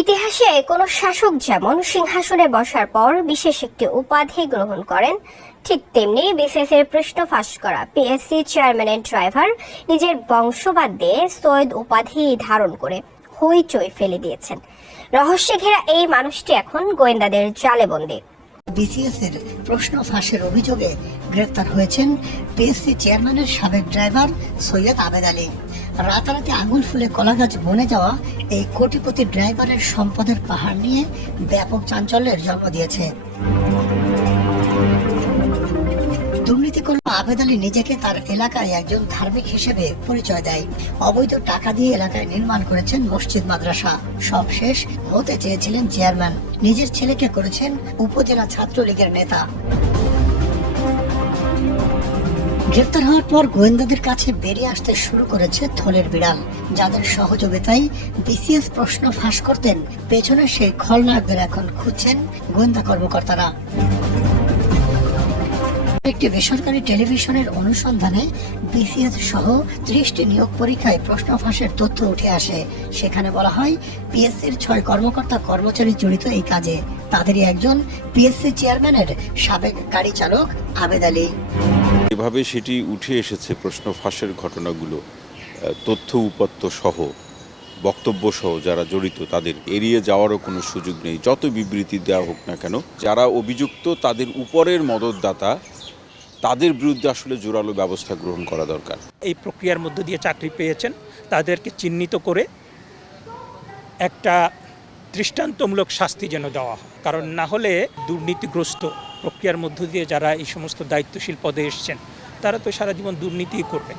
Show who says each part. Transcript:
Speaker 1: ইতিহাসে কোনো শাসক যেমন সিংহাসনে বসার পর বিশেষ একটি উপাধি গ্রহণ করেন, ঠিক তেমনি বিসিএস এর প্রশ্ন ফাঁস করা পিএসসি চেয়ারম্যানের ড্রাইভার নিজের বংশবাদ দিয়ে সৈয়দ উপাধি ধারণ করে হইচই ফেলে দিয়েছেন। রহস্যে ঘেরা এই মানুষটি এখন গোয়েন্দাদের জালে বন্দী।
Speaker 2: বিসিএস এর প্রশ্ন ফাঁসের অভিযোগে গ্রেপ্তার হয়েছেন পিএসসি চেয়ারম্যানের সাবেক ড্রাইভার সৈয়দ আবেদ আলী। রাতারাতি আঙুল ফুলে কলাগাছ বনে যাওয়া এই কোটিপতি ড্রাইভারের সম্পদের পাহাড় নিয়ে ব্যাপক চাঞ্চল্যের জন্ম দিয়েছে। দুর্নীতি করল আবেদ আলী নিজেকে তার এলাকায় একজন ধার্মিক হিসেবে পরিচয় দেয়। অবৈধ টাকা দিয়ে এলাকায় নির্মাণ করেছেন মসজিদ, মাদ্রাসা। সব শেষ হতে চেয়েছিলেন চেয়ারম্যান। নিজের ছেলেকে করেছেন উপজেলা ছাত্রলীগের নেতা। গ্রেপ্তার হওয়ার পর গোয়েন্দাদের কাছে বেরিয়ে আসতে শুরু করেছে থলের বিড়াল। যাদের সহযোগিতায় বিসিএস প্রশ্ন ফাঁস করতেন, পেছনে সেই খলনায়কদের এখন খুঁজছেন গোয়েন্দা কর্মকর্তারা। একটি বেসরকারি টেলিভিশনের অনুসন্ধানে বিসিএস সহ ত্রিশটি নিয়োগ পরীক্ষায় প্রশ্ন ফাঁসের তথ্য উঠে আসে। সেখানে বলা হয়, পিএসসির ছয় কর্মকর্তা কর্মচারী জড়িত এই কাজে। তাদেরই একজন পিএসসি চেয়ারম্যানের সাবেক গাড়ি চালক আবেদ আলী।
Speaker 3: এভাবে সেটি উঠে এসেছে প্রশ্ন ফাঁসের ঘটনাগুলো তথ্য উপাত্ত সহ, বক্তব্য সহ যারা জড়িত তাদের। এড়িয়ে যাওয়ারও কোনো সুযোগ নেই। যত বিবৃতি দেওয়া হোক না কেন, যারা অভিযুক্ত তাদের উপরের মদতদাতা, তাদের বিরুদ্ধে আসলে জোরালো ব্যবস্থা গ্রহণ করা দরকার।
Speaker 4: এই প্রক্রিয়ার মধ্য দিয়ে চাকরি পেয়েছেন। তাদেরকে চিহ্নিত করে একটা দৃষ্টান্তমূলক শাস্তি যেন দেওয়া হয়। কারণ না হলে দুর্নীতিগ্রস্ত প্রক্রিয়ার মধ্য দিয়ে যারা এই সমস্ত দায়িত্বশীল পদে এসছেন, তারা তো সারা জীবন দুর্নীতিই করবে।